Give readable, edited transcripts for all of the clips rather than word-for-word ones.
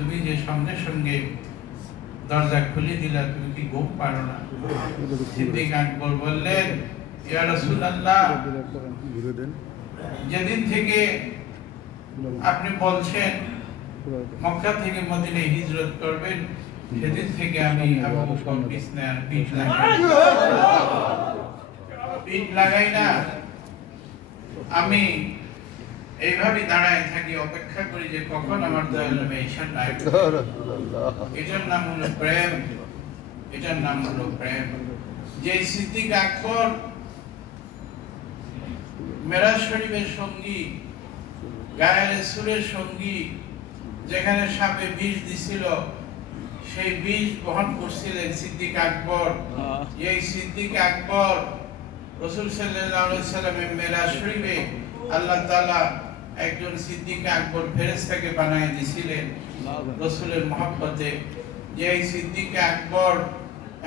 তুমি যে সঙ্গে সঙ্গে দরজা খুলে দিলা, তুমি কি ঘুম পারো না? সিদ্দিক আকবর বললেন, ইয়া রাসূলুল্লাহ, যেদিন থেকে আপনি বলছেন মক্কা থেকে মদিনায় হিজরত করবেন, সেদিন থেকে আমি আবু বকর বিছনায় পিঠ লাগাই না, আমি এইভাবে দাঁড়ায় থাকি, অপেক্ষা করি যে কখন আমার দয়াল নবী ঈশান নায়ক। এটার নাম হলো প্রেম, এটার নাম হলো প্রেম। যে সিদ্দিক আকবর মেরাজ শরীফের সঙ্গী, গায়ে রাসূলের সঙ্গী, যেখানে সাপে বিষ দিছিল সেই বিষ বহন করছিলেন সিদ্দিক আকবর। এই সিদ্দিক আকবর রাসূল সাল্লাল্লাহু আলাইহি সাল্লামের মেরাজ শরীফে আল্লাহ তাআলা একজন সিদ্দিক আকবর ফেরেশতাকে বানায় দিয়েছিলেন রাসূলের মহব্বতে। যে সিদ্দিক আকবর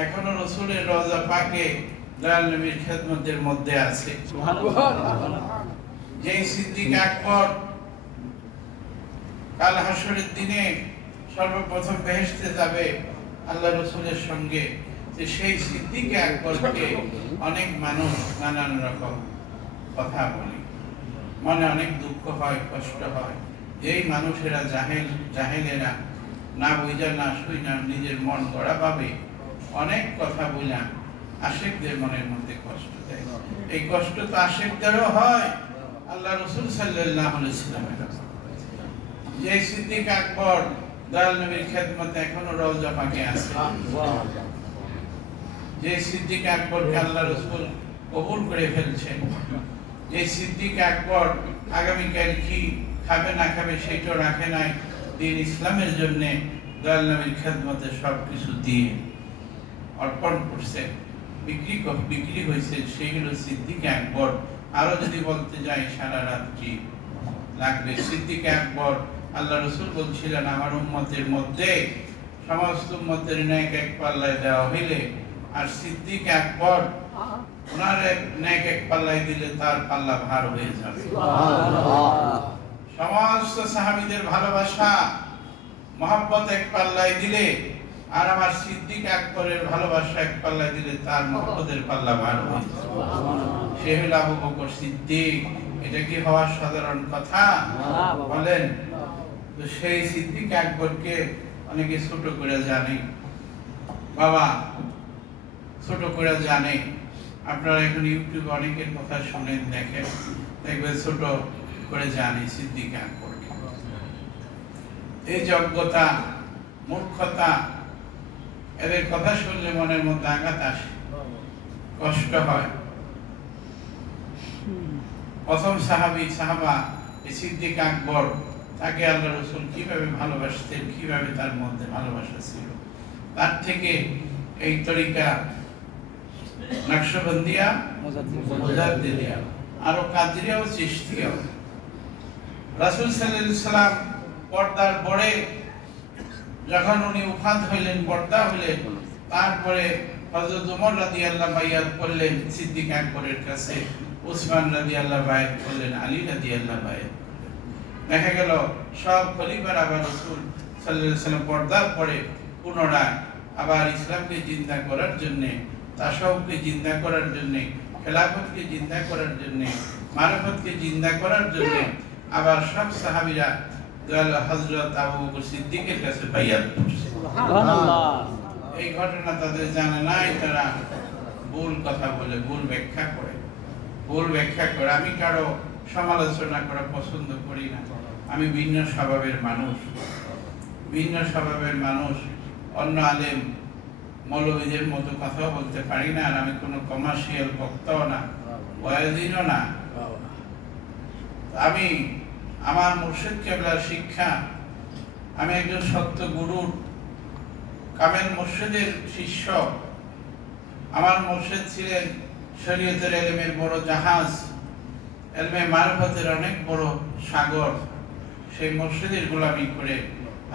এখনো রাসূলের রওজা পাকে দয়াল নবীর খেদমতের মধ্যে আছে। যে সিদ্দিক আকবর কাল হাসরের দিনে সর্বপ্রথম বেহেশতে যাবে আল্লাহ রাসূলের সঙ্গে, যে সেই সিদ্দিক আকবরকে অনেক মানুষ নানান রকম কথা বলে, মনে অনেক দুঃখ হয়, কষ্ট হয়। যেই মানুষেরা জাহেলেরা না বুঝা না শুই না নিজের মন গড়া পাবে অনেক কথা বলে আশিকদের মনের মধ্যে কষ্ট দেয়। এই কষ্ট তো আশিকদেরও হয়, আল্লাহ রাসূল সাল্লাল্লাহু আলাইহি ওয়াসাল্লামের। যে সিদ্দিক আকবর দয়াল নবীর খেদমতে এখনো রওজা পাকে আছে, যে সিদ্দিক আকবরকে আল্লাহ রাসূল কবুল করে ফেলছেন, যে সিদ্দিক আকবর আগামীকাল কি খাবে না খাবে সেটাও রাখে নাই, দিন ইসলামের জন্য দয়াল নবীর খেদমতে সবকিছু দিয়ে অর্পণ করছে, বিক্রি হয়েছে, সেই হলো সিদ্দিক আকবর। আরো যদি বলতে যাই সারা রাত্রি লাগবে। সিদ্দিক আকবর আল্লাহ রাসূল বলছিলেন, আমার উম্মতের মধ্যে সমস্ত উম্মতের ন্যাক এক পাল্লায় দেওয়া হইলে আর সিদ্দিক আকবর ওনার ন্যাক এক পাল্লায় দিলে তার পাল্লা ভার হয়ে যাবে। সমস্ত সাহাবীদের ভালোবাসা মহব্বত এক পাল্লায় দিলে আর আমার সিদ্দিক আকবরের ভালোবাসা এক পাল্লায় দিলে তার মহব্বতের পাল্লা ভার হয়ে যাবে। সে হলো আবু বকর সিদ্দিক। এটা কি হওয়ার সাধারণ কথা? বলেন তো। সেই সিদ্দিক আকবরকে অনেকে ছোট করে জানে, বাবা ছোট করে জানে। আপনারা এখন ইউটিউবে অনেকের কথা শুনেন, দেখেন, দেখবেন ছোট করে জানে সিদ্দিক আকবরকে। এই যোগ্যতা, মূর্খতা, এদের কথা শুনলে মনের মধ্যে আঘাত আসে, কষ্ট হয়। প্রথম সাহাবা সিদ্দিক আকবর, তাকে আল্লাহ রাসূল কিভাবে ভালোবাসতেন, কিভাবে তার মধ্যে ভালোবাসা ছিল, তার থেকে এই তরিকা নকশবন্দিয়া, মুজাদ্দিদিয়া, আরো কাদরিয়া ও চিশতিয়া। রাসূল সাল্লাল্লাহু আলাইহি সাল্লাম পর্দার পরে যখন উনি উফাত হইলেন, পর্দা হইলেন, তারপরে হযরত ওমর রাদিয়াল্লাহু বাইয়াত করলেন সিদ্দিক আকবরের কাছে, উসমান রাদিয়াল্লাহু বাইয়াত করলেন, আলী রাদিয়াল্লাহু বাইয়াত। দেখা গেল সব খলিফার আবার রাসূল সাল্লাল্লাহু আলাইহি সাল্লাম পর্দার পরে পুনরায় আবার ইসলামকে জিন্দা করার জন্য, তাসাউফকে জিন্দা করার জন্য, খেলাফতকে জিন্দা করার জন্য, মারফতকে জিন্দা করার জন্য আবার সব সাহাবীরা দয়াল হযরত আবু বকর সিদ্দিকের কাছে বাইয়াত করছে। সুবহানাল্লাহ। এই ঘটনা তাদের জানা নাই, তারা ভুল কথা বলে, ভুল ব্যাখ্যা করে। আমি কারো সমালোচনা করা পছন্দ করি না। আমি ভিন্ন স্বভাবের মানুষ, অন্য আলেম মৌলবীদের মতো কথা বলতে পারি না। আর আমি কোনো কমার্শিয়াল বক্তাও না, ওয়াজিনও না। আমি আমার মুর্শিদ কেবলার শিক্ষা, আমি একজন সত্য গুরুর কামেল মুর্শিদের শিষ্য। আমার মুর্শিদ ছিলেন শরীয়তের ইলমের বড় জাহাজ, ইলমে মারফতের অনেক বড় সাগর। সেই মুর্শিদের গোলামি করে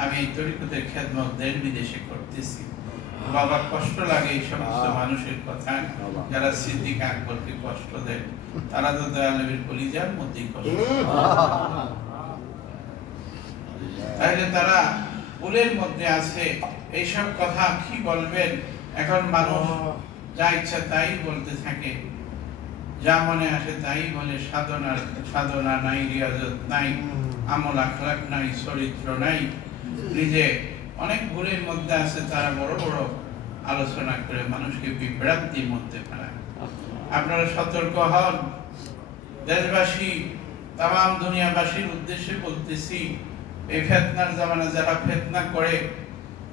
আমি এই তরিকতের খেদমত দেশ বিদেশে করতেছি। বাবা, কষ্ট লাগে এই সমস্ত মানুষের কথা যারা সিদ্দিক আকবরকে কষ্ট দেয়। তারা তো দয়াল নবীর কলিজার মধ্যেই কষ্ট। তাহলে তারা ভুলের মধ্যে আছে। এইসব কথা কি বলবেন? এখন মানুষ যা ইচ্ছা তাই বলতে থাকে, যা মনে আসে তাই বলে। সাধনা নাই, রিয়াজত নাই, আমল আখলাক নাই, চরিত্র নাই। নিজে অনেক ভুলের মধ্যে আছে, তারা বড় বড় আলোচনা করে মানুষকে বিভ্রান্তির মধ্যে ফেলায়। আপনারা সতর্ক হন। দেশবাসী, তাম দুনিয়াবাসীর উদ্দেশ্যে বলতেছি, এই ফিতনার জামানা যারা ফিতনা করে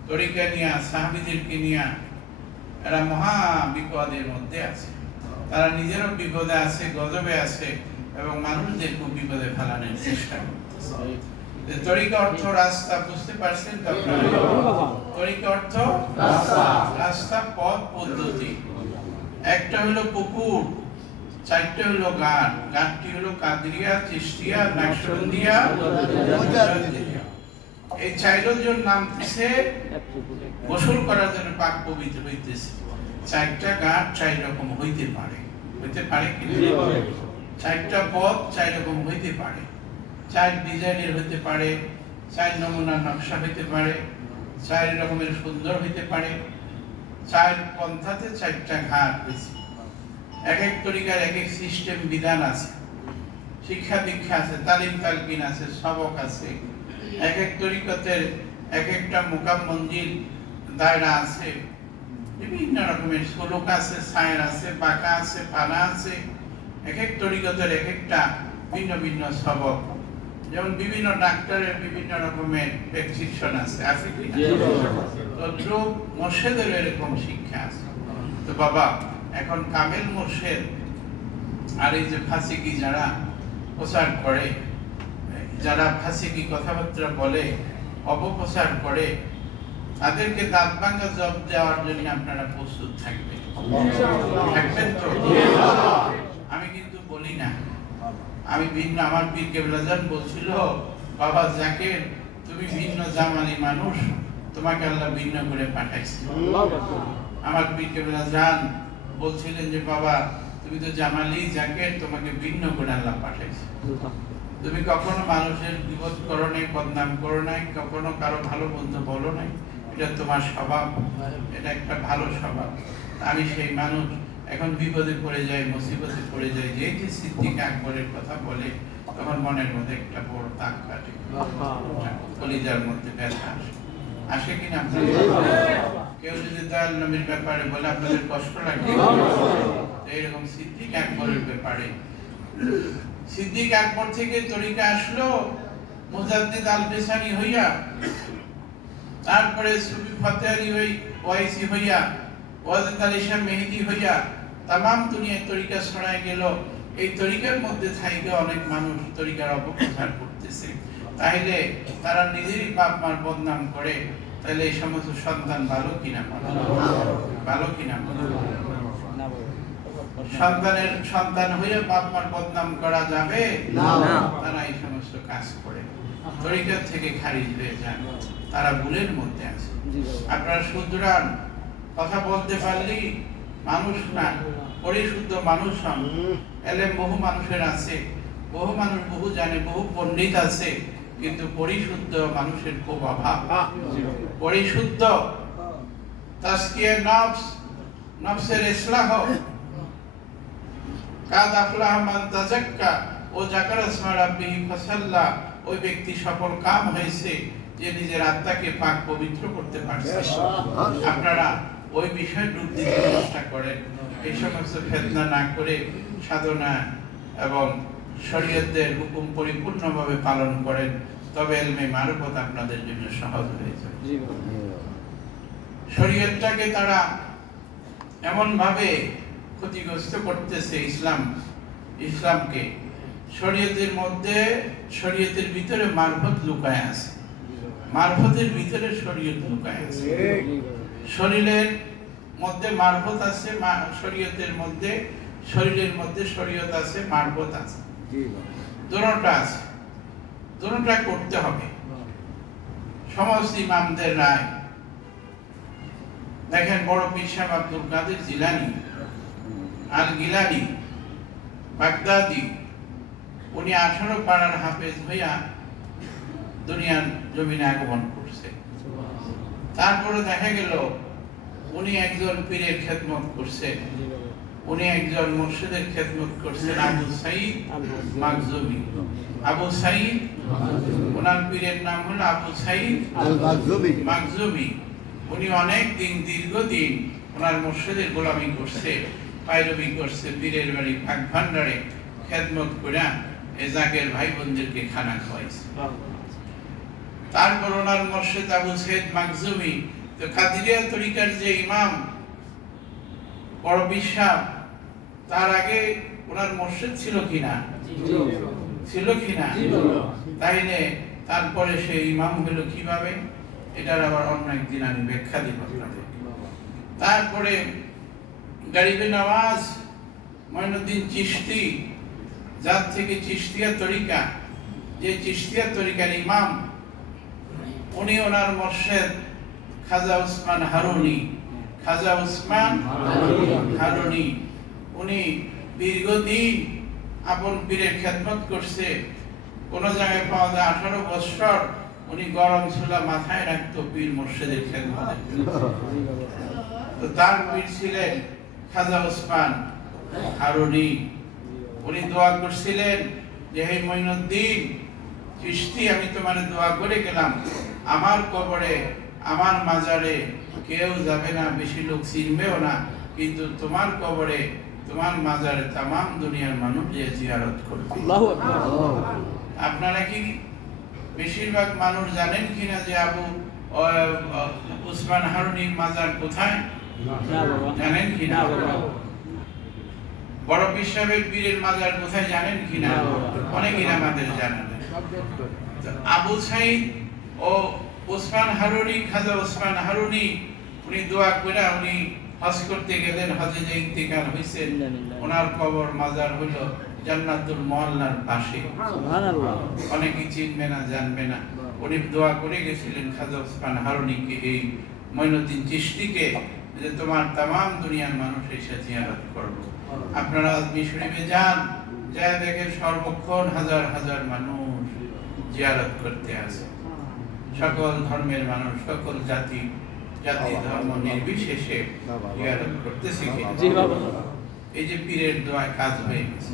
তরিকা নিয়া, সাহাবীদেরকে নিয়া, এরা মহা বিপদের মধ্যে আছে। তারা নিজেরও বিপদে আছে, গজবে আছে, এবং মানুষদেরকেও বিপদে ফেলানোর চেষ্টা করতেছে। তরিকা অর্থ রাস্তা, বুঝতে পারছেন তো আপনারা? তরিকা অর্থ রাস্তা, পথ, পদ্ধতি। একটা হলো পুকুর, চারটা হলো ঘাট। ঘাটটি হলো কাদরিয়া, চিশতিয়া, নাকশবন্দিয়া, মুজাদ্দিদিয়া। এই চারজন নামতেছে গোসল করার জন্য, পাক পবিত্র হইতেছে। চারটা ঘাট চার রকম হইতে পারে, হইতে পারে কি? চারটা পথ চার রকম হইতে পারে, চার ডিজাইনের হইতে পারে, চার নমুনার নকশা হইতে পারে, চার রকমের সুন্দর হইতে পারে। চার পন্থাতে চারটা ঘাট হয়েছে। এক এক তরিকার এক এক সিস্টেম, বিধান আছে, শিক্ষা দীক্ষা আছে, তালিম তালকিন আছে, সবক আছে। এক এক তরিকতের এক একটা মুকাম মঞ্জিল, দায়রা আছে, বিভিন্ন রকমের সলুক আছে, সায়ের আছে, বাঁকা আছে, পানা আছে। এক এক তরিকতের এক একটা ভিন্ন ভিন্ন সবক। যেমন বিভিন্ন ডাক্তারের বিভিন্ন রকমের প্রেসক্রিপশন আছে, আছে কি? তদ্রুপ মুর্শিদের এরকম শিক্ষা আছে। তো বাবা, এখন কামেল মুর্শিদ আর এই যে ফাসিকি যারা প্রচার করে, যারা ফাসিকি কথাবার্তা বলে, অপপ্রচার করে, তাদেরকে দাঁত ভাঙা জবাব দেওয়ার জন্য আপনারা প্রস্তুত থাকবেন, থাকবেন তো? আমি কিন্তু বলি না, আমি ভিন্ন। আমার পীর কেবলা জান বলছিল, বাবা জাকের, তুমি ভিন্ন জামালি মানুষ, তোমাকে আল্লাহ ভিন্ন করে পাঠাইছে। আমার পীর কেবলা জান বলছিলেন যে, বাবা তুমি তো জামালি জাকের, তোমাকে ভিন্ন করে আল্লাহ পাঠাইছে। তুমি কখনো মানুষের বিপদ করো নাই, বদনাম করো নাই, কখনো কারো ভালো মন্দ বলো নাই। এটা তোমার স্বভাব, এটা একটা ভালো স্বভাব। আমি সেই মানুষ এখন বিপদে পড়ে যাই, মুসিবতে পড়ে যাই, যেই যে সিদ্দিক আকবরের কথা বলে, তখন মনের মধ্যে একটা বড় দাগ কাটে, কলিজার মধ্যে ব্যথা আসে। আসে কিনা? কেউ যদি দয়াল নবীর ব্যাপারে বলে আপনাদের কষ্ট লাগে, এইরকম সিদ্দিক আকবরের ব্যাপারে। সিদ্দিক আকবর থেকে তরিকা আসলো মুজাদ্দিদ আল বেসানি হইয়া, তারপরে সুফি ফতেহ আলী ওয়াইসি হইয়া, ওয়াজিদ আলী শাহ মেহেদি হইয়া তাম দুনিয়ায় তরিকা ছড়ায় গেল। এই তরিকার মধ্যে থাইকে অনেক মানুষ তরিকার অপপ্রচার করতেছে। তাইলে তারা নিজেরই বাপ মার বদনাম করে, তাহলে এই সমস্ত সন্তান ভালো কিনা? ভালো কিনা? সন্তান হয়ে বাপ মার বদনাম করা যাবে না। তারা এই সমস্ত কাজ করে তরিকা থেকে খারিজ হয়ে যায়, তারা ভুলের মধ্যে আছে। আপনারা সুতরাং কথা বলতে পারলি মানুষ না, পরিশুদ্ধ মানুষ হন। এলেম বহু মানুষের আছে, বহু মানুষ বহু জানে, বহু পণ্ডিত আছে, কিন্তু পরিশুদ্ধ মানুষের খুব অভাব। পরিশুদ্ধ তাজকিয়ে নফস, নফসের ইসলাহ, কাদ আফলাহ মান তাযাক্কা ও যাকারা ইসমা রাব্বিহি ফাসাল্লা। ওই ব্যক্তি সফল কাম হয়েছে যে নিজের আত্মাকে পাক পবিত্র করতে পারছে। আপনারা ওই বিষয়ে ডুব দিতে চেষ্টা করেন, এই সমস্ত ফিতনা না করে সাধনা এবং শরীয়তের হুকুম পরিপূর্ণভাবে পালন করেন, তবে ইলমে মারফত আপনাদের জন্য সহজ হয়ে যাবে। শরীয়তটাকে তারা এমন ভাবে ক্ষতিগ্রস্ত করতেছে, ইসলামকে। শরীয়তের মধ্যে, শরীয়তের ভিতরে মারফত লুকায় আছে, মারফতের ভিতরে শরীয়ত লুকায় আছে। শরীরের মধ্যে মারফত আছে, শরীয়তের মধ্যে, শরীরের মধ্যে শরীয়ত আছে, মারফত আছে, দুটোটা আছে। দুটোটা করতে হবে। সমস্ত ইমামদের রায় দেখেন, বড় পীর সাহেব আব্দুল কাদের জিলানী আল গিলানি বাগদাদি, উনি 18 পাড়ার হাফেজ হইয়া দুনিয়ার জমিনে আগমন করছে। তারপরে দেখা গেল উনি একজন পীরের খেদমত করছেন, উনি একজন মুর্শিদের খেদমত করছেন, আবু সাঈদ মাকজুমি। আবু সাঈদ, ওনার পীরের নাম হলো আবু সাঈদ মাকজুমি। উনি অনেক দিন, দীর্ঘদিন ওনার মুর্শিদের গোলামি করছে, পায়রবি করছে, পীরের বাড়ি ভাগ ভান্ডারে খেদমত করে এই জাগের ভাই বোনদেরকে খানা খাওয়াইছে। তারপর ওনার মুর্শিদ আবু সাঈদ মাকজুমি তো কাদিরিয়া তরিকার যে ইমাম বড় বিশ্বাস, তার আগে ওনার মুর্শিদ ছিল কিনা? ছিল কিনা? তাইলে তারপরে সে ইমাম হলো কিভাবে? এটার আবার অন্য একদিন আমি ব্যাখ্যা দিব আপনাদের। তারপরে গরিবে নওয়াজ মঈনুদ্দিন চিশতি, যার থেকে চিশতিয়া তরিকা, যে চিশতিয়া তরিকার ইমাম, উনি ওনার মুর্শিদ খাজা উসমান হারুনি, খাজা উসমান হারুনি, উনি দীর্ঘদিন আপন পীরের খেদমত করছে। কোন জায়গায় পাওয়া যায় 18 বছর উনি গরম চুলা মাথায় রাখতো পীর মুর্শিদের খেদমতে। তো তার পীর ছিলেন খাজা উসমান হারুনি। উনি দোয়া করছিলেন যে হে মঈনুদ্দিন চিশতি, আমি তোমার দোয়া করে গেলাম, আমার কবরে, আমার মাজারে কেউ যাবে না, বেশি লোক চিনবেও না, কিন্তু তোমার কবরে, তোমার মাজারে তামাম দুনিয়ার মানুষ যে জিয়ারত করবে। আল্লাহু আকবার। আপনারা কি বেশিরভাগ মানুষ জানেন কিনা যে আবু উসমান হারুনির মাজার কোথায়? জানেন কিনা? বড় পীর সাহেবের পীরের মাজার কোথায় জানেন কিনা? অনেকেই আমাদের জানা নেই। আবু সাঈদ ও উসমান হারুনি, খাজা উসমান হারুনি, উনি দোয়া করে উনি হজ করতে গেলেন, হজে যে ইন্তেকাল হয়েছেন, ওনার কবর মাজার হলো জান্নাতুল মুআল্লার পাশে। সুবহানাল্লাহ। অনেকে চিনবে না, জানবে না। উনি দোয়া করে গেছিলেন খাজা উসমান হারুনিকে, এই মঈনুদ্দিন চিশতিকে, যে তোমার তামাম দুনিয়ার মানুষ এসে জিয়ারত করবে। আপনারা আজমি শরীফে যান, যা দেখেন সর্বক্ষণ হাজার হাজার মানুষ জিয়ারত করতে আসে। সকল ধর্মের মানুষ, সকল জাতি ধর্ম নির্বিশেষে জিয়ারত করতে শিখে। এই যে পীরের দোয়ায় কাজ হয়ে গেছে।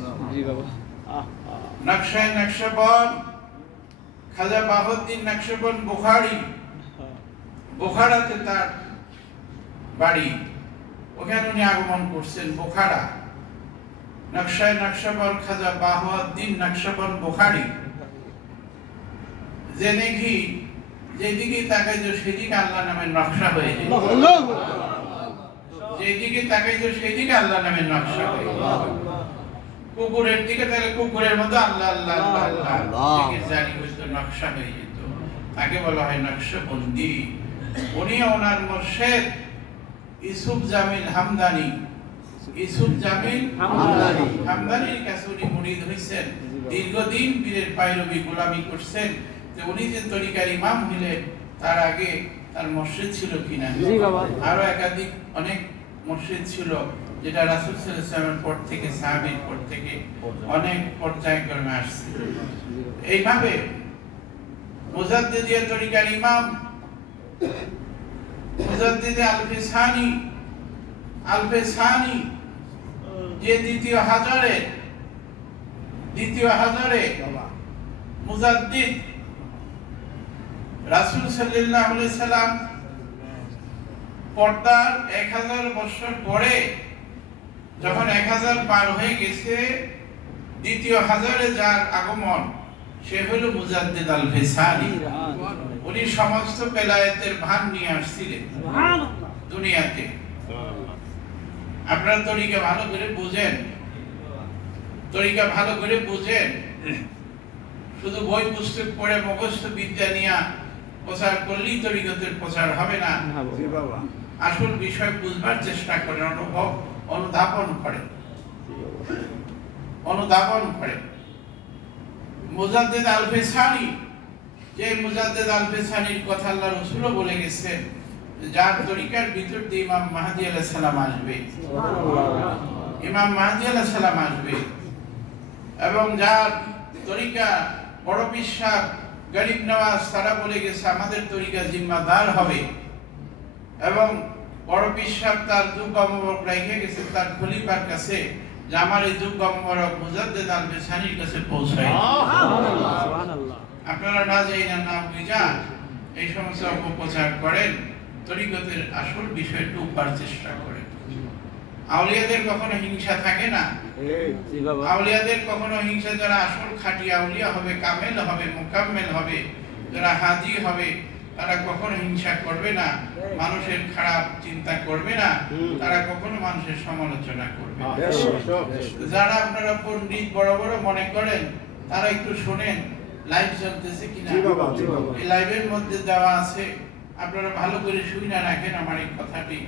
নকশায় নকশবন্দ খাজা বাহাউদ্দিন নকশবন্দ বুখারী, বুখারাতে তার বাড়ি, ওখানে উনি আগমন করছেন। বুখারা, নকশায় নকশবন্দ খাজা বাহাউদ্দিন নকশবন্দ বুখারী, যে নাকি যেদিকে তাকাইতো সেদিকে আল্লাহ নামের নকশা হয়ে যায়, যেদিকে তাকাইতো সেদিকে আল্লাহ নামের নকশা হয়ে যায়। কুকুরের দিকে তাহলে কুকুরের মতো আল্লাহ আল্লাহ আল্লাহ আল্লাহ জারি হইতো, নকশা হয়ে যেত। তাকে বলা হয় নকশবন্দি। উনি ওনার মুর্শিদ ইউসুফ জামিল হামদানি, ইউসুফ জামিল হামদানির কাছে উনি মুরিদ হইছেন। দীর্ঘদিন পীরের পায়রবি গোলামি করছেন। যে উনি যে তরিকার ইমাম হলেন, তার আগে তার মুর্শিদ ছিল কিনা? আরো একাধিক অনেক মুর্শিদ ছিল, যেটা রাসূল সাল্লাল্লাহু আলাইহি ওয়াসাল্লামের পর থেকে, সাহাবীর পর থেকে অনেক পর্যায়ক্রমে আসছে। এইভাবে মুজাদ্দিদিয়া তরিকার ইমাম মুজাদ্দিদে আল-ফিসানি, যে দ্বিতীয় হাজারে মুজাদ্দিদ, রাসূল সাল্লাল্লাহু আলাইহি সাল্লাম পর্দার 1000 বছর পরে, যখন 1000 পার হয়ে গেছে, দ্বিতীয় হাজারে যার আগমন, সে হলো মুজাদ্দিদ আল-ফিসানি। উনি সমস্ত বেলায়েতের ভান নিয়ে আসছিলেন দুনিয়াতে। আপনারা তরিকা ভালো করে বুঝেন, তরিকা ভালো করে বুঝেন। শুধু বই পুস্তক পড়ে মুখস্থ বিদ্যা নিয়ে প্রচার করলেই তরিকতের প্রচার হবে না। আসল বিষয় বুঝবার চেষ্টা করেন, অনুধাবন করেন। মুজাদ্দিদ আল-ফিসানি, যে মুজাদ্দিদ আল-ফিসানির কথা আল্লাহ রাসূলও বলে গেছেন, যার তরিকার ভিতর দিয়ে ইমাম মাহদী আলাইহিস সালাম আসবে, ইমাম মাহদী আলাইহিস সালাম আসবে, এবং যার তরিকা বড় বিশ্বাস গরিব নওয়াজ, তারা বলে গেছে আমাদের তরিকা জিম্মাদার হবে, এবং বড় বিশ্বাস তার দুর্গা মোবারক রেখে গেছে তার খলিফার কাছে যে আমার এই দুর্গা মোবারক মুজাদ্দিদ আল-বিসানির কাছে পৌঁছায়। সুবহানাল্লাহ। আপনারা না যাই না বুঝা এই সমস্ত অপপ্রচার করেন, তরিকতের আসল বিষয় ডুববার চেষ্টা করেন। আউলিয়াদের কখনো হিংসা থাকে না। আউলিয়াদের কখনো হিংসা, যারা আসল খাঁটি আউলিয়া হবে, কামেল হবে, মুকাম্মেল হবে, যারা হাজি হবে, তারা কখনো হিংসা করবে না, মানুষের খারাপ চিন্তা করবে না, তারা কখনো মানুষের সমালোচনা করবে না। যারা আপনারা পণ্ডিত বড় বড় মনে করেন, তারা একটু শুনেন লাইভ চলতেছে কিনা। এই লাইভের মধ্যে দেওয়া আছে, আপনারা ভালো করে শুনে রাখেন আমার এই কথাটি।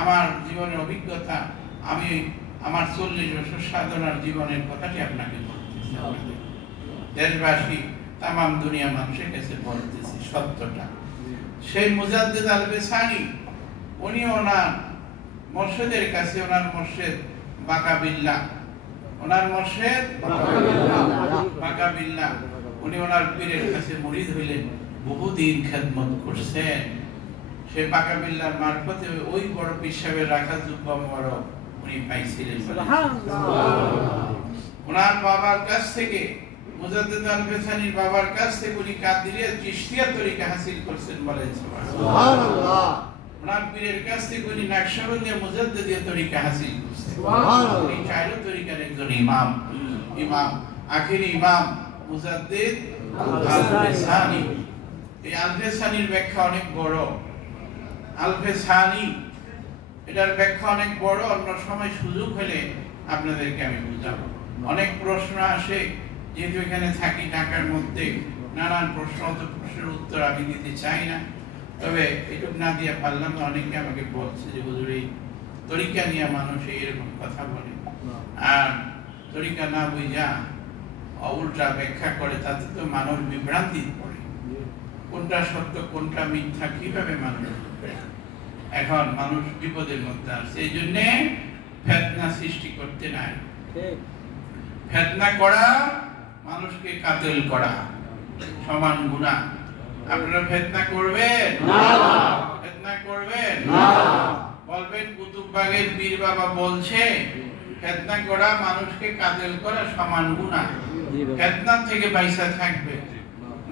আমার জীবনের অভিজ্ঞতা, আমি আমার 40 বছর সাধনার জীবনের কথাটি আপনাকে বলতেছি। দেশবাসী তামাম দুনিয়া মানুষের কাছে বলতেছি সত্যটা। সেই মুজাদ্দিদ আল-বিসানি উনি ওনার মুর্শিদের কাছে, ওনার মুর্শিদ বাকাবিল্লাহ, ওনার মুর্শিদ বাকাবিল্লাহ, উনি ওনার পীরের কাছে মুরিদ হইলেন, বহুদিন খেদমত করছেন। সেই বাকাবিল্লাহর মারফতে ওই বড় পীর সাহেবের রাখা জুব্বা মোবারক উনি পাইছিলেন। ওনার বাবার কাছ থেকে, মুজাদ্দিদ আল-বিসানির বাবার কাছ থেকে উনি কাদরিয়া চিশতিয়া তরিকা হাসিল করছেন, বলেন সুবহানাল্লাহ। ওনার পীরের কাছ থেকে উনি নকশবন্দিয়া মুজাদ্দিদিয়া তরিকা হাসিল করছেন। সুবহানাল্লাহ। উনি চাইলো তরিকার একজন ইমাম, আখেরি ইমাম মুজাদ্দিদ আল-বিসানি। এই আল-বিসানির ব্যাখ্যা অনেক বড়। আল-বিসানি এটার ব্যাখ্যা অনেক বড়, অন্য সময় সুযোগ হলে আপনাদেরকে আমি বুঝাবো। অনেক প্রশ্ন আসে, যেহেতু এখানে থাকি ঢাকার মধ্যে, নানান প্রশ্ন, প্রশ্নের উত্তর আমি দিতে চাই না, তবে এটুক না দিয়ে পারলাম না। অনেকে আমাকে বলছে যে হুজুর এই তরিকা নিয়ে মানুষ এরকম কথা বলে, আর তরিকা না বুঝা উল্টা ব্যাখ্যা করে, তাতে তো মানুষ বিভ্রান্তি পড়ে। কোনটা সত্য কোনটা মিথ্যা কিভাবে মানুষ বুঝবে? এখন মানুষ বিপদের মধ্যে আছে। এই জন্যে ফিতনা সৃষ্টি করতে নাই। ফিতনা করা মানুষকে কাতেল করা সমান গুনাহ। আপনারা ফিতনা করবেন না, ফিতনা করবেন না। বলবেন কুতুববাগের পীর বাবা বলছে ফিতনা করা মানুষকে কাতেল করা সমান গুনাহ। ফিতনা থেকে বাইসা থাকবে,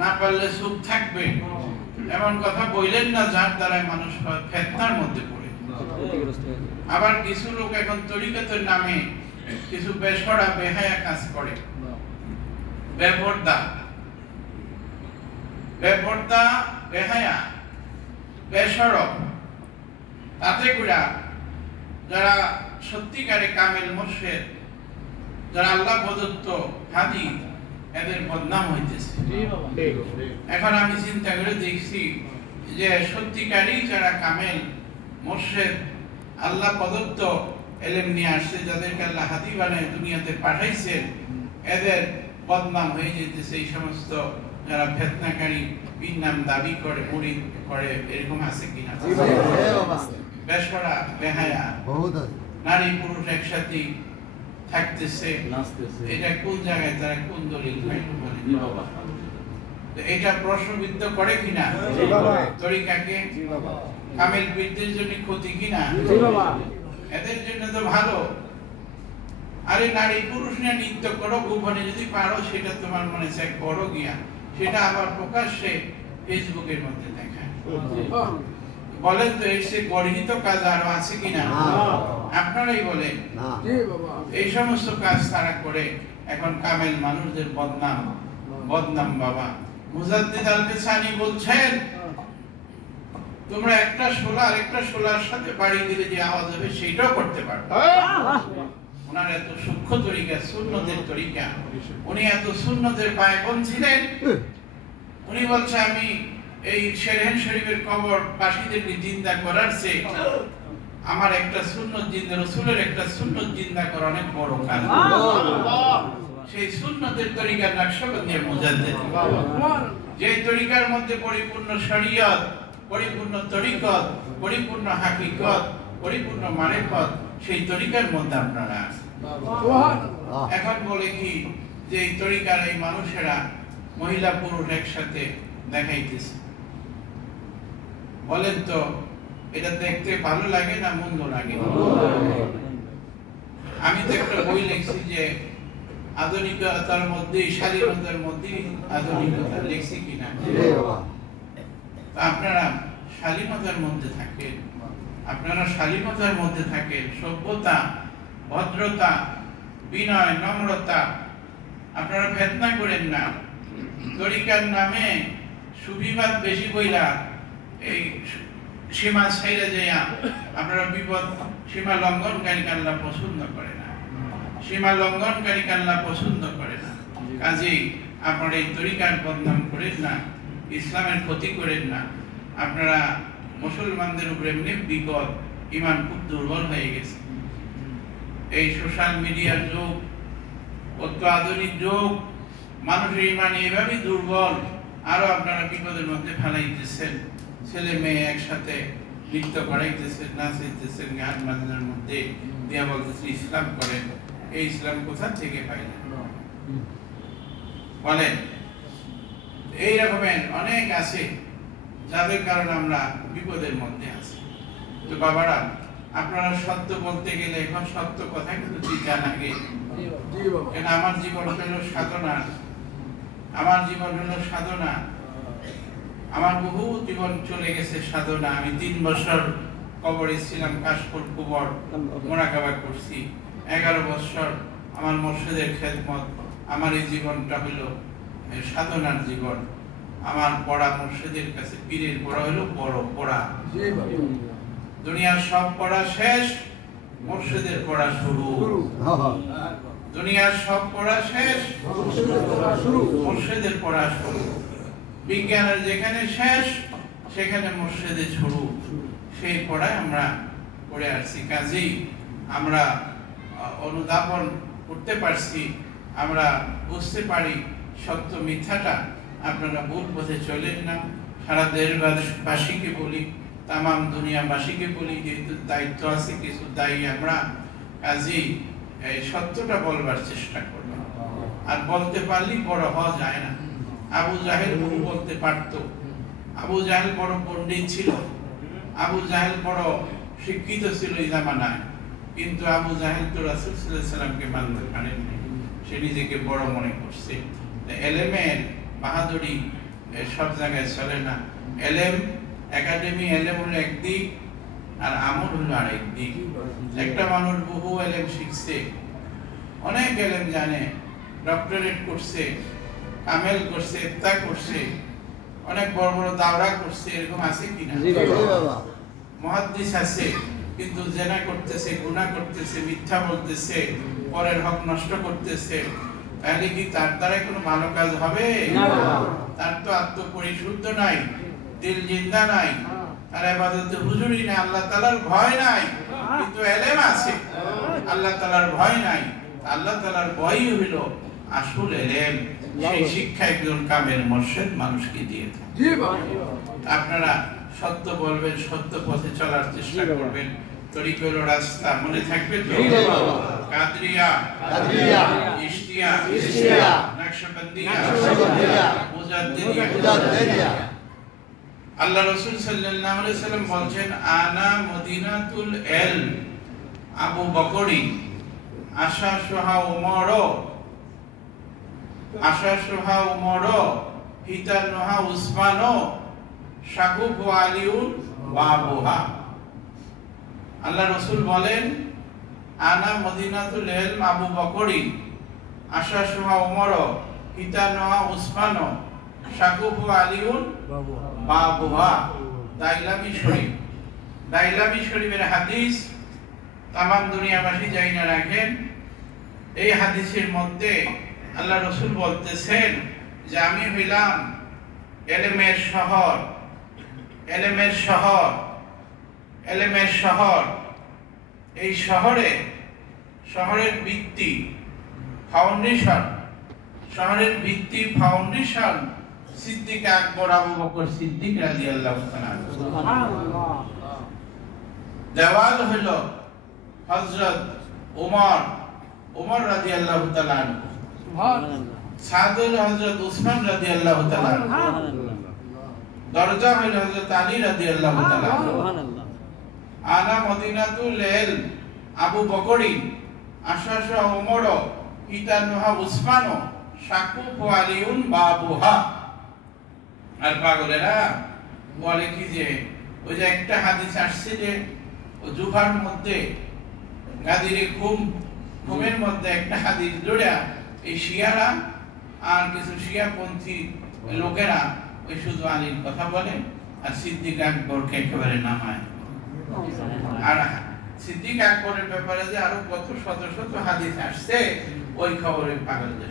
না পারলে চুপ থাকবে, এমন কথা বললেন না যার দ্বারা মানুষ ফিতনার মধ্যে পড়ে। আবার কিছু লোক এখন তরিকতের নামে কিছু বেশরা বেহায়া কাজ করে, বেপরদা, বেহায়া, বেশরম। তাতে করে যারা সত্যিকারে কামেল মুর্শিদ, যারা আল্লাহ প্রদত্ত হাদি, এদের বদনাম হইতেছে। এখন আমি চিন্তা করে দেখছি যে সত্যিকারই যারা কামেল মুর্শিদ, আল্লাহ প্রদত্ত এলেম নিয়ে আসছে, যাদেরকে আল্লাহ হাদি বানায় দুনিয়াতে পাঠাইছেন, এদের বদনাম হয়ে যেতেছে। এই সমস্ত যারা ফিতনাকারী, পীর নাম দাবি করে, মুরিদ করে, এরকম আছে কিনা? বেশরা বেহায়া, নারী পুরুষ একসাথে থাকতেছে, এটা কোন জায়গায় তারা কোন দলিল বলে? এটা প্রশ্নবিদ্ধ করে কিনা তরিকাকে? কামেল পীরদের জন্য ক্ষতি কিনা? এদের জন্য তো ভালো। আরে নারী পুরুষ নিয়ে নৃত্য করো গোপনে, যদি পারো সেটা তোমার মনে চাই করো গিয়া, সেটা আবার প্রকাশ্যে ফেসবুকের মধ্যে দেখায়। বলেন তো এসে গর্হিত কাজ আরো আছে কিনা? আপনারাই বলেন। এই সমস্ত কাজ তারা করে এখন কামেল মানুষদের বদনাম। বাবা মুজাদ্দিদ আল-বিসানি বলছেন, তোমরা একটা শোলার সাথে বাড়ি দিলে যে আওয়াজ হবে সেটাও করতে পারবে। ওনার এত সূক্ষ্ম তরিকা, সুন্নতের তরিকা, উনি এত সুন্নতের পায়বন ছিলেন। উনি বলছে আমি এই শেরহেন শরীফের কবর বাসীদেরকে জিন্দা করার চেয়ে আমার একটা সুন্নত জিন্দা, রাসূলের একটা সুন্নত জিন্দা করা অনেক বড় কাজ। সেই সুন্নতের তরিকা নকশবন্দিয়া মুজাদ্দিদ, যে তরিকার মধ্যে পরিপূর্ণ শরীয়ত, পরিপূর্ণ তরিকত, পরিপূর্ণ হাকিকত, পরিপূর্ণ মারিফত, সেই তরিকার মধ্যে আপনারা আছেন। এখন বলে কি যে এই তরিকার এই মানুষেরা মহিলা পুরুষ একসাথে দেখাইতেছে। বলেন তো এটা দেখতে ভালো লাগে না মন্দ লাগে? আমি তো একটা বই লিখছি যে আধুনিকতার মধ্যে শালীনতার মধ্যে আধুনিকতা, লিখছি কিনা? আপনারা শালীনতার মধ্যে থাকেন, আপনারা শালীনতার মধ্যে থাকেন, সভ্যতা, ভদ্রতা, বিনয়, নম্রতা, আপনারা ফেতনা করেন না। তরিকার নামে সুবিবাদ বেশি বইলা এই সীমা ছাইরা যাইয়া আপনারা বিপদ, সীমা লঙ্ঘনকারীকে আল্লাহ পছন্দ করে না, সীমা লঙ্ঘনকারীকে আল্লাহ পছন্দ করে না। কাজেই আপনারা এই তরিকার বদনাম করেন না, ইসলামের ক্ষতি করেন না। আপনারা মুসলমানদের উপরে এমনি বিপদ, ইমান খুব দুর্বল হয়ে গেছে। এই সোশ্যাল মিডিয়ার যুগ, অত্যাধুনিক যুগ, মানুষের ইমান এইভাবেই দুর্বল, আরো আপনারা বিপদের মধ্যে ফেলাইতেছেন। ছেলে মেয়ে একসাথে নৃত্য করাইতেছেন, নাচাইতেছেন, গান বাজনার মধ্যে দিয়া বলতেছেন ইসলাম করেন। এই ইসলাম কোথা থেকে পাইলেন বলেন? এই রকমের অনেক আছে যাদের কারণে আমরা বিপদের মধ্যে আছি। তো বাবারা, আপনারা সত্য বলতে গেলে এখন সত্য কথা কিন্তু চিন্তা লাগে। কেন আমার জীবন হলো সাধনা, আমার জীবন হলো সাধনা, আমার বহু জীবন চলে গেছে সাধনা। আমি 3 বছর কবরে ছিলাম, কাশফুল কুবর মুরাকাবা করছি। 11 বছর আমার মুর্শিদের খেদমত। আমার এই জীবনটা হলো সাধনার জীবন। আমার পড়া মুর্শিদের কাছে, পীরের পড়া হলো বড় পড়া। দুনিয়ার সব পড়া শেষ, মুর্শিদের পড়া শুরু। দুনিয়ার সব পড়া শেষ, মুর্শিদের পড়া শুরু। বিজ্ঞানের যেখানে শেষ, সেখানে মুর্শিদের শুরু। সেই পড়ায় আমরা পড়ে আসছি। কাজেই আমরা অনুধাবন করতে পারছি, আমরা বুঝতে পারি সত্য মিথ্যাটা। আপনারা ভুল পথে চলেন না। সারা দেশবাসীকে বলি, তামাম দুনিয়াবাসীকে বলি, যেহেতু দায়িত্ব আছে, কিছু দায়ী আমরা। কাজেই এই সত্যটা বলবার চেষ্টা করবেন। আর বলতে পারলেই বড় হওয়া যায় না। আবু জাহেল বহু বলতে পারত। আবু জাহেল বড় পণ্ডিত ছিল, আবু জাহেল বড় শিক্ষিত ছিল এই জামানায়, কিন্তু আবু জাহেল তো রাসূল সাল্লাল্লাহু আলাইহি সাল্লামকে মানতে পারেননি। সে নিজেকে বড় মনে করছে। এলেমের বাহাদুরি সব জায়গায় চলে না। এলেম, একাডেমি এলেম হলো একদিক, আর আমল হলো আরেক দিক। একটা মানুষ বহু এলেম শিখছে, অনেক এলেম জানে, ডক্টরেট করছে, কামেল করছে, ইফতা করছে, অনেক বড় বড় দাওরা করছে, এরকম আছে কিনা? মুহাদ্দিস আছে, কিন্তু জেনা করতেছে, গুনাহ করতেছে, মিথ্যা বলতেছে, পরের হক নষ্ট করতেছে। তাহলে কি তার দ্বারা কোনো ভালো কাজ হবে? তার তো আত্মপরিশুদ্ধ নাই, দিল জিন্দা নাই, তার ইবাদতে হুজুরি নাই, আল্লাহ তাআলার ভয় নাই। কিন্তু এলেম আছে, আল্লাহ তাআলার ভয় নাই। আল্লাহ তাআলার ভয়ই হলো আসল এলেম। সেই শিক্ষা একজন কামেল মুর্শিদ মানুষকে দিয়ে থাকে। আপনারা সত্য বলবেন, সত্য পথে চলার চেষ্টা করবেন। তরিকর রাস্তা মনে থাকবে তো? কাদরিয়া, ইশতিয়া, নকশবন্দিয়া, মুজাদ্দিদিয়া। আল্লাহ রাসূল সাল্লাল্লাহু আলাইহি সাল্লাম বলেন, আনা মদিনাতুল ইলম। আবু বকরি আশাশুহা উমর, আশাশুহা উমর, হিতানুহা উসমান, শাকুফ আলিউন ওয়াবুহা। আল্লাহ রাসূল বলেন, আনা মদিনাতুল ইলম আবু বকরি আশাশুহা উমর, হিতানুহা উসমান, শাকুফ আলিউন বাবুহা। দাইলামি শরীফ, দাইলামি শরীফের হাদিস তামাম দুনিয়াবাসী যাই না রাখেন। এই হাদিসের মধ্যে আল্লাহ রাসূল বলতেছেন যে আমি হইলাম এলেমের শহর, এলেমের শহর, এলেমের শহর। এই শহরে, শহরের ভিত্তি, ফাউন্ডেশন, শহরের ভিত্তি ফাউন্ডেশন সিদ্দিক আকবর আবু বকর সিদ্দিক রাদিয়াল্লাহু তাআলা। সুবহানাল্লাহ। দেওয়াল হলো হযরত ওমর, ওমর রাদিয়াল্লাহু তাআলা। সুবহানাল্লাহ। সাদুল হযরত উসমান রাদিয়াল্লাহু তাআলা। সুবহানাল্লাহ। দরজা হলো হযরত আলী রাদিয়াল্লাহু তাআলা। সুবহানাল্লাহ। আনা মদিনাতুল ইলম আবু বকরি আশাশা ওমর ইতানুহা উসমান শাকুফ আলিউন বাবুহা। আর পাগলেরা বলে কি যে ওই যে একটা হাদিস আসছে যে জুফার মধ্যে গাদিরে ঘুমের মধ্যে একটা হাদিস জোড়া এই শিয়ারা আর কিছু শিয়াপন্থী লোকেরা ওই শুধু আলীর কথা বলে আর সিদ্দিক আকবরকে একেবারে নামায়। আর সিদ্দিক আকবরের ব্যাপারে যে আরো কত শত শত হাদিস আসছে ওই খবরে পাগলদের।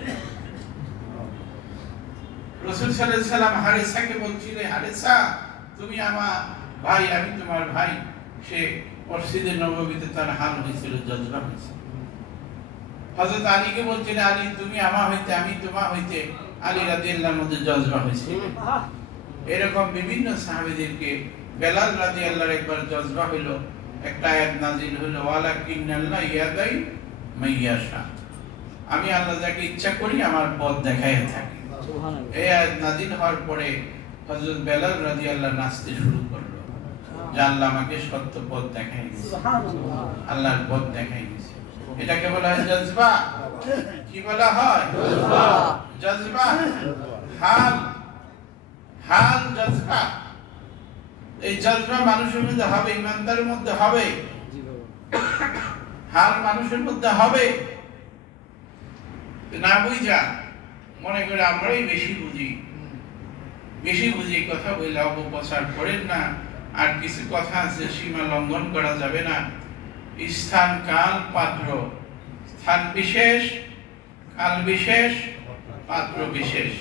রাসূল সাল্লাল্লাহু আলাইহি সাল্লাম হারিসাকে বলছিলেন, হারিসা তুমি আমার ভাই, আমি তোমার ভাই। সে মসজিদে নববীতে তার হাল হয়েছিল, জজবা হয়েছিল। হযরত আলীকে বলছিলেন, আলী তুমি আমার হইতে, আমি তোমার হইতে। আলী রাদিয়াল্লাহু আনহুর মধ্যে জজবা হয়েছিল। এরকম বিভিন্ন সাহাবীদেরকে, বেলাল রাদিয়াল্লাহু একবার জজবা হইল, একটা আয়াত নাযিল হলো, ওয়ালাকিন্নাল্লাহ ইয়াদাই মাইয়াশা, আমি আল্লাহ যাকে ইচ্ছা করি আমার পথ দেখায় থাকি। এই আয়াত নাযিল হওয়ার পরে হযরত বেলাল রাদিয়াল্লাহু নাচতে শুরু করলো যে আল্লাহ আমাকে সত্য পথ দেখায় দিয়েছে, আল্লাহর পথ দেখায় দিয়েছে। এটাকে বলা হয় জজবা। কি বলা হয়? জজবা। হাল জজবা। এই জজবা মানুষের মধ্যে হবে, ইমানদারের মধ্যে হবে, হাল মানুষের মধ্যে হবে। না বুঝা মনে করে আমরাই বেশি বুঝি কথা বললে অপপ্রচার করেন না। আর কিছু কথা আছে সীমা লঙ্ঘন করা যাবে না। স্থান কাল পাত্র, স্থান বিশেষ, কাল বিশেষ, পাত্র বিশেষ।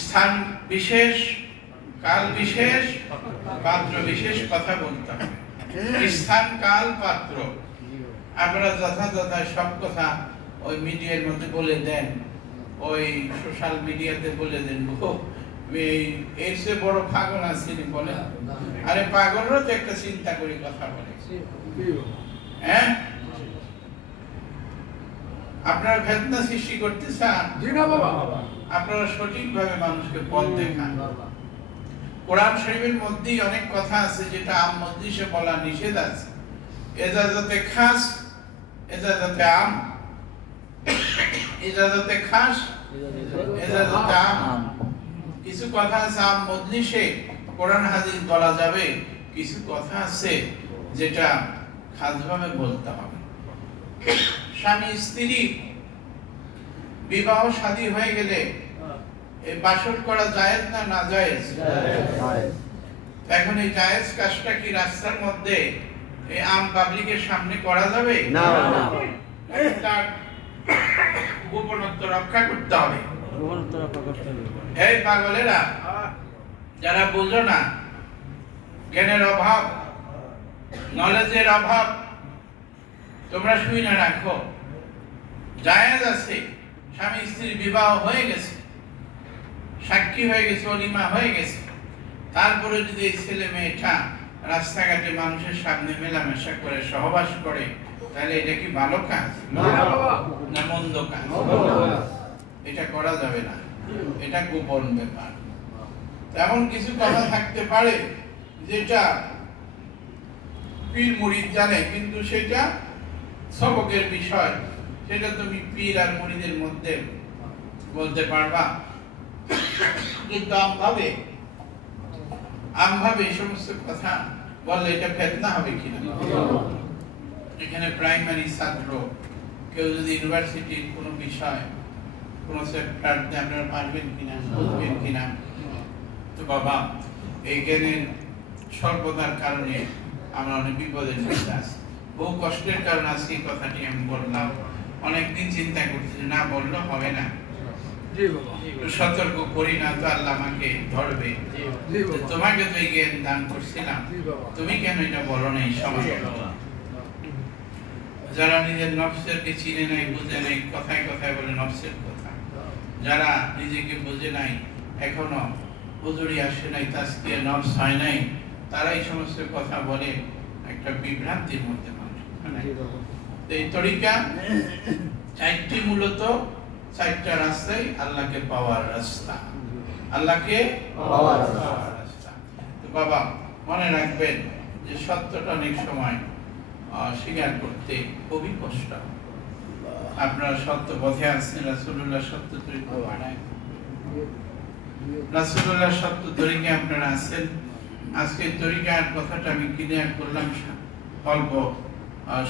স্থান বিশেষ, কাল বিশেষ, পাত্র বিশেষ কথা বলতে হবে। স্থান কাল পাত্র আপনারা যথাযথ সব কথা ওই মিডিয়ার মধ্যে বলে দেন, ওই সোশ্যাল মিডিয়াতে বলে দেন। এর চেয়ে বড় পাগল আছে বলে? আরে পাগলরও তো একটা চিন্তা করে কথা বলে। হ্যাঁ, আপনারা ফিতনা সৃষ্টি করতে চান? আপনারা সঠিকভাবে মানুষকে পথ দেখান। কোরআন শরীফের মধ্যেই অনেক কথা আছে যেটা আম মজলিসে বলা নিষেধ আছে। এজাজতে খাস, এজাজতে আম, এজাজতে খাস, এজাজতে আম। কিছু কথা আছে আম মজলিসে কোরআন হাদিস বলা যাবে, কিছু কথা আছে যেটা খাসভাবে বলতে হবে। স্বামী স্ত্রী বিবাহ শাদী হয়ে গেলে এই বাসর করা জায়েজ না না জায়েজ? এখন এই জায়েজ কাজটা কি রাস্তার মধ্যে এই আম পাবলিকের সামনে করা যাবে? না, তার গোপনত্ব রক্ষা করতে হবে। এই পাগলেরা যারা বুঝো না, জ্ঞানের অভাব, নলেজের অভাব, তোমরা শুই না রাখো। জায়েজ আছে, স্বামী স্ত্রীর বিবাহ হয়ে গেছে, সাক্ষী হয়ে গেছে, অলিমা হয়ে গেছে, তারপরে যদি এই ছেলে মেয়েটা রাস্তাঘাটে মানুষের সামনে মেলামেশা করে, সহবাস করে, তাহলে এটা কি ভালো কাজ না মন্দ কাজ? এটা করা যাবে না, এটা গোপন ব্যাপার। এমন কিছু কথা থাকতে পারে যেটা পীর মুরিদ জানে, কিন্তু সেটা সবকের বিষয়, সেটা তুমি পীর আর মুরিদের মধ্যে বলতে পারবা। কিন্তু আমভাবে এই সমস্ত কথা বললে এটা ফিতনা হবে কিনা? এখানে প্রাইমারি ছাত্র কেউ যদি ইউনিভার্সিটির কোনো বিষয়, কোনো সেক্টরতে আপনারা পারবেন কিনা, বুঝবেন কিনা, তো বাবা এই জ্ঞানের স্বল্পতার কারণে আমরা অনেক বিপদের মধ্যে আছি। বহু কষ্টের কারণে আজকে এই কথাটি আমি বললাম। অনেকদিন চিন্তা করছি না বললে হবে না, সতর্ক করি না তো আল্লাহ আমাকে ধরবে। তোমাকে তো এই জ্ঞান দান করছিলাম, তুমি কেন এটা বলো না? এই সমাজ যারা নিজের নফসেরকে চিনে নাই, বুঝে নাই, কথায় কথায় বলে নফসের কথা, যারা নিজেকে বুঝে নাই, এখনো হুজুরি আসে নাই, তাজকিয়া নফস হয় নাই, তারা এই সমস্ত কথা বলে একটা বিভ্রান্তির মধ্যে মানুষ। এই তরিকা চারটি, মূলত চারটা রাস্তাই আল্লাহকে পাওয়ার রাস্তা, আল্লাহকে পাওয়ার রাস্তা। তো বাবা মনে রাখবেন যে সত্যটা অনেক সময় স্বীকার করতে খুবই কষ্ট। আপনারা সত্য পথে আছেন, রাসূলুল্লাহ সত্য তরিকা বানায়, রাসূলুল্লাহ সত্য তরিকা আপনারা আছেন। আজকে তরিকার কথাটা আমি ক্লিয়ার করলাম অল্প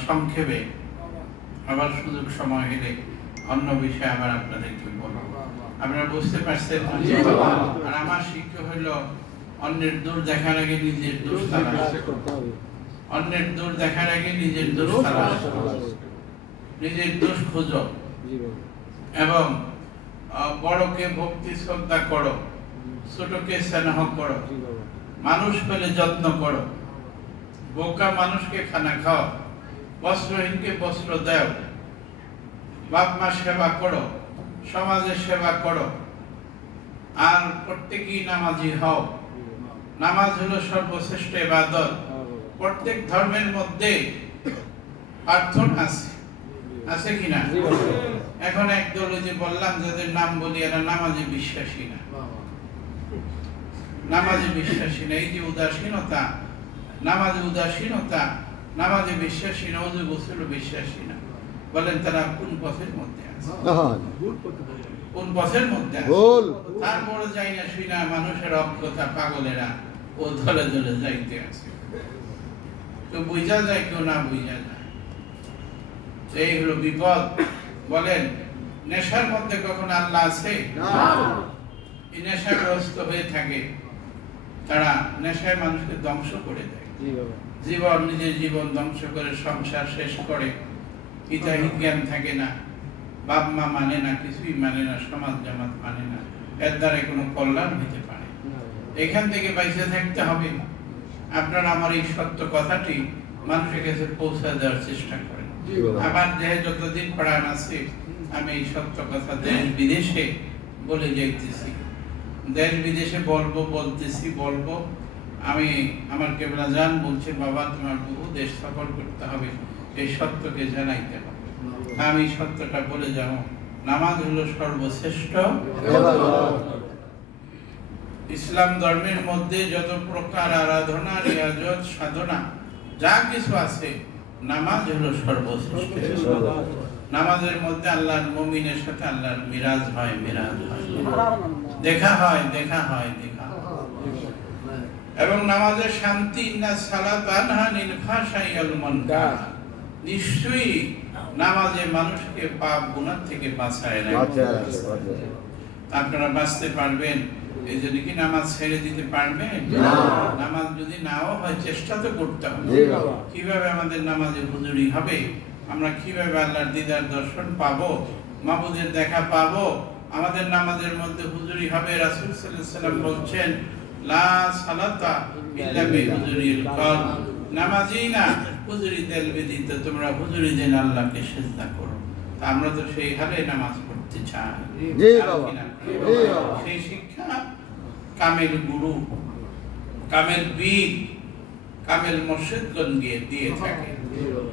সংক্ষেপে, আবার সুযোগ সময় হলে অন্য বিষয়ে আবার আপনাদেরকে বলবো। আপনারা বুঝতে পারছেন? আর আমার শিক্ষা হইল অন্যের দূর দেখার আগে নিজের দোষ তালাশ, অন্যের দূর দেখার আগে নিজের দোষ তালাশ, নিজের দোষ খোঁজো এবং বড়কে ভক্তি শ্রদ্ধা করো, ছোটকে স্নেহ করো, মানুষ পেলে যত্ন করো, বোকা মানুষকে খানা খাও, বস্ত্রহীনকে বস্ত্র দাও, বাপ মা সেবা করো, সমাজের সেবা করো, আর প্রত্যেকেই নামাজি হও। নামাজ হলো সর্বশ্রেষ্ঠ ইবাদত। প্রত্যেক ধর্মের মধ্যে প্রার্থনা আছে, আছে কিনা? এখন একদল যে বললাম যাদের নাম বলি এরা নামাজে বিশ্বাসী না, নামাজে বিশ্বাসী না। এই যে উদাসীনতা, নামাজে উদাসীনতা, নামাজে বিশ্বাসী না, ওযু গোসলে বিশ্বাসী না, বলেন তারা কোন পথের মধ্যে আছে? কোন পথের মধ্যে আছে? তারপরে যাই না শুই না মানুষের অজ্ঞতা, পাগলেরা ও দলে দলে যাইতে আছে। কেউ বুঝা যায়, কেউ না বুঝা যায়। এই হলো বিপদ। বলেন নেশার মধ্যে কখন আল্লাহ আছে? এই নেশাগ্রস্ত হয়ে থাকে, তারা নেশায় মানুষকে ধ্বংস করে দেয়, জীবন নিজের জীবন ধ্বংস করে সংসার শেষ করে। হিতাহিত জ্ঞান থাকে না, বাপ মা মানে না, কিছুই মানে না, সমাজ জামাত মানে না, এর দ্বারা কোনো কল্যাণ হতে পারে। এখান থেকে বাইরে থাকতে হবে। আপনারা আমার এই সত্য কথাটি মানুষের কাছে পৌঁছে দেওয়ার চেষ্টা করেন। আমার দেহে যতদিন প্রাণ আছে আমি এই সত্য কথা দেশ বিদেশে বলে যাইতেছি, দেশ বিদেশে বলবো, বলতেছি, বলবো। আমি আমার কেবলা জান বলছে, বাবা তোমার বহু দেশ সফর করতে হবে, এই সত্যকে জানাইতে হবে। আমি সত্যটা বলে যাব, নামাজ হলো সর্বশ্রেষ্ঠ। ইসলাম ধর্মের মধ্যে যত প্রকার আরাধনা, রিয়াজত, সাধনা যা কিছু আছে, নামাজ হলো সর্বশ্রেষ্ঠ। নামাজের মধ্যে আল্লাহর মুমিনের সাথে আল্লাহর মিরাজ হয়, মিরাজ হয়, দেখা হয়, দেখা হয়, দেখা হয়। এবং নামাজের শান্তি, ইন্না সালাতা তানহা আনিল ফাহশাই ওয়াল মুনকার, নিশ্চয়ই নামাজে মানুষকে পাপ গুনাহ থেকে বাঁচায় রাখে। আপনারা বাঁচতে পারবেন, এই জন্য কি নামাজ ছেড়ে দিতে পারবেন? নামাজ যদি নাও হয় চেষ্টা তো করতে হবে। কিভাবে আমাদের নামাজে হুজুরি হবে, আমরা কিভাবে আল্লাহর দিদার দর্শন পাবো, মাবুদের দেখা পাবো, আমাদের নামাজের মধ্যে হুজুরি হবে। রাসূল সাল্লাল্লাহু আলাইহি ওয়াসাল্লাম বলছেন, লা সালাতা ইল্লা বিহুজুরিল কলব, নামাজই না হুজুরি দিল ব্যতীত তোমরা হুজুরি দেন আল্লাহকে সিজদা করো। আমরা তো সেই হালে নামাজ পড়তে চাই। জি বাবা, জি বাবা। সেই শিক্ষা কামেল গুরু, কামেল বীর, কামেল মুর্শিদগণ দিয়ে থাকে।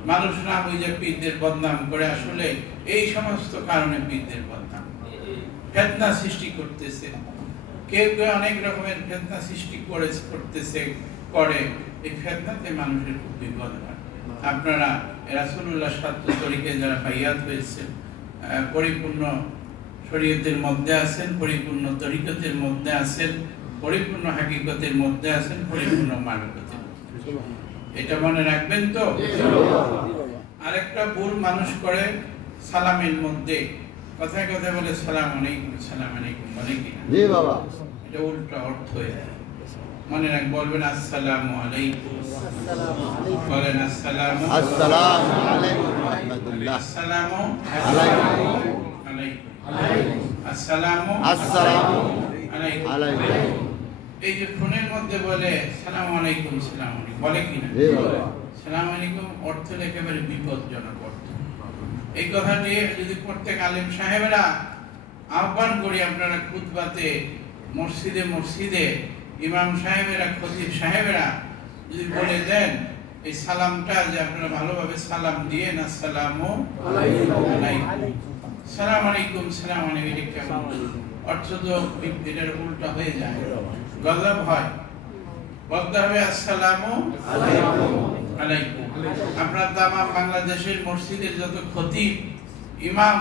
মানুষ না বুঝে পীরদের বদনাম করে, আসলে এই সমস্ত কারণে পীরদের বদনাম, ফিতনা সৃষ্টি করতেছে। কেউ কেউ অনেক রকমের ফিতনা সৃষ্টি করতেছে, করে। এই ফিতনাতে মানুষের খুব বিপদ হয়। আপনারা রাসূলুল্লাহ সত্য তরিকায় যারা বাইয়াত হয়েছেন, পরিপূর্ণ শরীয়তের মধ্যে আছেন, পরিপূর্ণ তরিকতের মধ্যে আছেন, পরিপূর্ণ হাকিকতের মধ্যে আছেন, পরিপূর্ণ মারফতের মধ্যে। এটা মনে রাখবেন তো। আরেকটা ভুল মানুষ করে সালামের মধ্যে, কথায় কথায় বলে সালাম আলাইকুম, সালাম আলাইকুম, বলে কিনা? জি বাবা, এটা উল্টো অর্থ হয়ে যায়। মনে রাখ, বলবেন আসসালামু আলাইকুম, বলেন আসসালামু আলাইকুম রাহমাতুল্লাহ, আসসালামু আলাইকুম, আসসালামু আলাইকুম। এই যে ফোনের মধ্যে বলে সালাম আলাইকুম, সালাম আলাইকুম, বলে কিনা? সালাম আলাইকুম অর্থ একেবারে বিপজ্জনক অর্থ। এই কথাটি যদি প্রত্যেক আলেম সাহেবেরা আহ্বান করি, আপনারা খুতবাতে মসজিদে মসজিদে ইমাম সাহেবেরা, খতিব সাহেবেরা যদি বলে দেন এই সালামটা, যে আপনারা ভালোভাবে সালাম দিয়ে, আসসালামু আলাইকুম, সালাম আলাইকুম, সালাম আলাইকুম, অর্থ তো এটার উল্টা হয়ে যায়, গজব হয়। বলতে হবে আসসালামু আলাইকুম। আপনার তামাম বাংলাদেশের মসজিদের যত খতিব ইমাম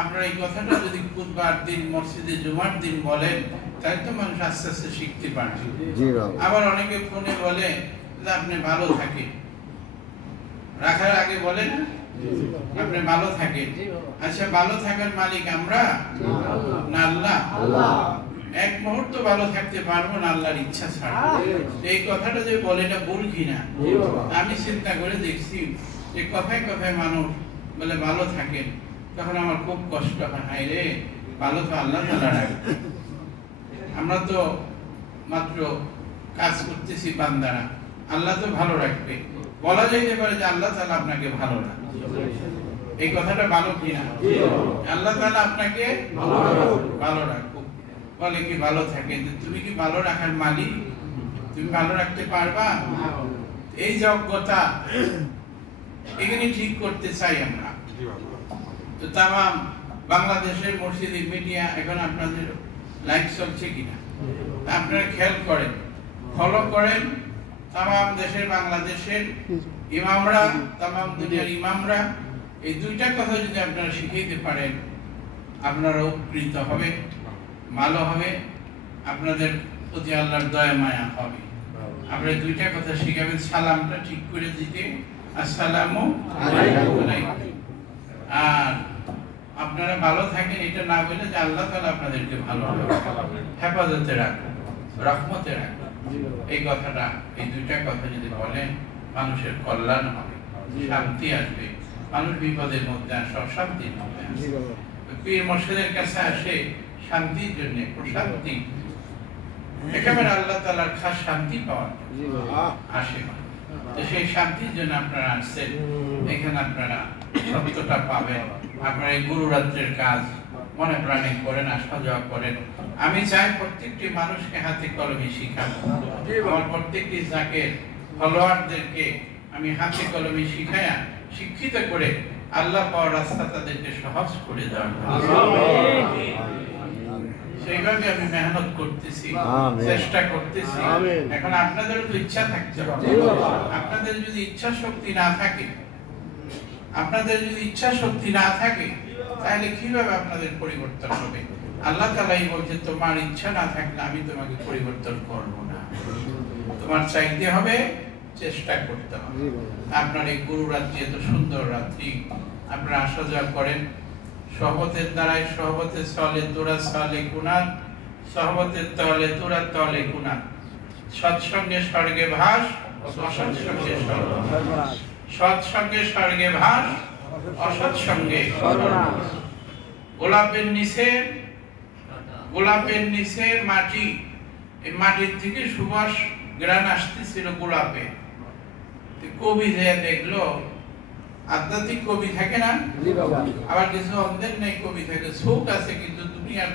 আপনার এই কথাটা যদি খুতবার দিন মসজিদে জুমার দিন বলেন তাই তো মানুষ আস্তে আস্তে শিখতে পারবে। আবার অনেকে ফোনে বলে যে আপনি ভালো থাকেন, রাখার আগে বলে না আপনি ভালো থাকেন। আচ্ছা, ভালো থাকার মালিক আমরা না আল্লাহ? এক মুহূর্ত ভালো থাকতে পারবো না আল্লাহর ইচ্ছা ছাড়া। এই কথাটা যে বলে এটা ভুল কিনা আমি চিন্তা করে দেখছি যে কথায় কথায় মানুষ বলে ভালো থাকেন, তখন আমার খুব কষ্ট হয়। হায় রে, ভালো তো আল্লাহ তাআলা রাখবে, আমরা তো মাত্র কাজ করতেছি বান্দারা, আল্লাহ তো ভালো রাখবে। বলা যাইতে পারে যে আল্লাহ তাআলা আপনাকে ভালো রাখবে, এই কথাটা ভালো কিনা? আল্লাহ তাআলা আপনাকে ভালো রাখবে বলে কি ভালো থাকে, তুমি কি ভালো রাখার মালিক? তুমি ভালো রাখতে পারবা? এই যোগ্যতা এখানে ঠিক করতে চাই আমরা। তো তামাম বাংলাদেশের মসজিদে মিডিয়া এখন আপনাদের লাইভ চলছে কিনা আপনারা খেয়াল করেন, ফলো করেন। তামাম দেশের বাংলাদেশের ইমামরা, তামাম দুনিয়ার ইমামরা এই দুইটা কথা যদি আপনারা শিখাইতে পারেন আপনারা উপকৃত হবে, ভালো হবে, আপনাদের প্রতি আল্লাহর দয়া মায়া হবে। আপনারা দুইটা কথা শিখাবেন, সালামটা ঠিক করে দিতে আসসালামু আলাইকুম, আর আপনারা ভালো থাকেন এটা না বলে যে আল্লাহ তাআলা আপনাদেরকে ভালো হেফাজতে রাখবেন, রহমতে রাখবেন। এই কথাটা, এই দুইটা কথা যদি বলেন মানুষের কল্যাণ হবে, শান্তি আসবে, মানুষ বিপদের মধ্যে আসে, অশান্তির মধ্যে আসে। পীর মুর্শিদের কাছে আসে শান্তির জন্য, প্রশান্তি, একেবারে আল্লাহ তাআলার খাস শান্তি পাওয়া আসে। তো সেই শান্তির জন্য আপনারা আসছেন, এখানে আপনারা সত্যটা পাবেন। আপনারা এই গুরু রাত্রের কাজ মনে প্রাণে করেন, আসা যাওয়া করেন। আমি চাই প্রত্যেকটি মানুষকে হাতে কলমে শিখাবো, আমার প্রত্যেকটি জাকের ফলোয়ারদেরকে আমি হাতে কলমে শিখায়া শিক্ষিত করে আল্লাহ পাওয়ার রাস্তা তাদেরকে সহজ করে দেওয়ার সেইভাবে আমি মেহনত করতেছি, চেষ্টা করতেছি। এখন আপনাদেরও তো ইচ্ছা থাকতে হবে। আপনাদের যদি ইচ্ছা শক্তি না থাকে, আপনাদের যদি ইচ্ছা শক্তি না থাকে তাহলে কিভাবে আপনাদের পরিবর্তন হবে? আল্লাহ তাআলাই বলছে তোমার ইচ্ছা না থাকলে আমি তোমাকে পরিবর্তন করব না। তোমার চাইতে হবে, চেষ্টা করতে হবে। আপনার এই গুরু রাত্রি এত সুন্দর রাত্রি, আপনারা আসা যাওয়া করেন। সহবতের দ্বারাই সহবতের চলে তোরা চলে গুনাহ, সহবতের তলে তোরা তলে গুনাহ। সৎসঙ্গে স্বর্গে ভাস, অসৎসঙ্গে সর্বনাশ। সৎসঙ্গে স্বর্গে ভাস, অসৎসঙ্গে সর্বনাশ। গোলাপের নিচে মাটি, এই মাটির থেকে সুবাস গ্রান আসতেছিল গোলাপে। কবি যে দেখলো, আধ্যাত্মিক কবি থাকে না, আবার কিছু অন্ধের নেই কবি থাকে, চোখ আছে কিন্তু দুনিয়ার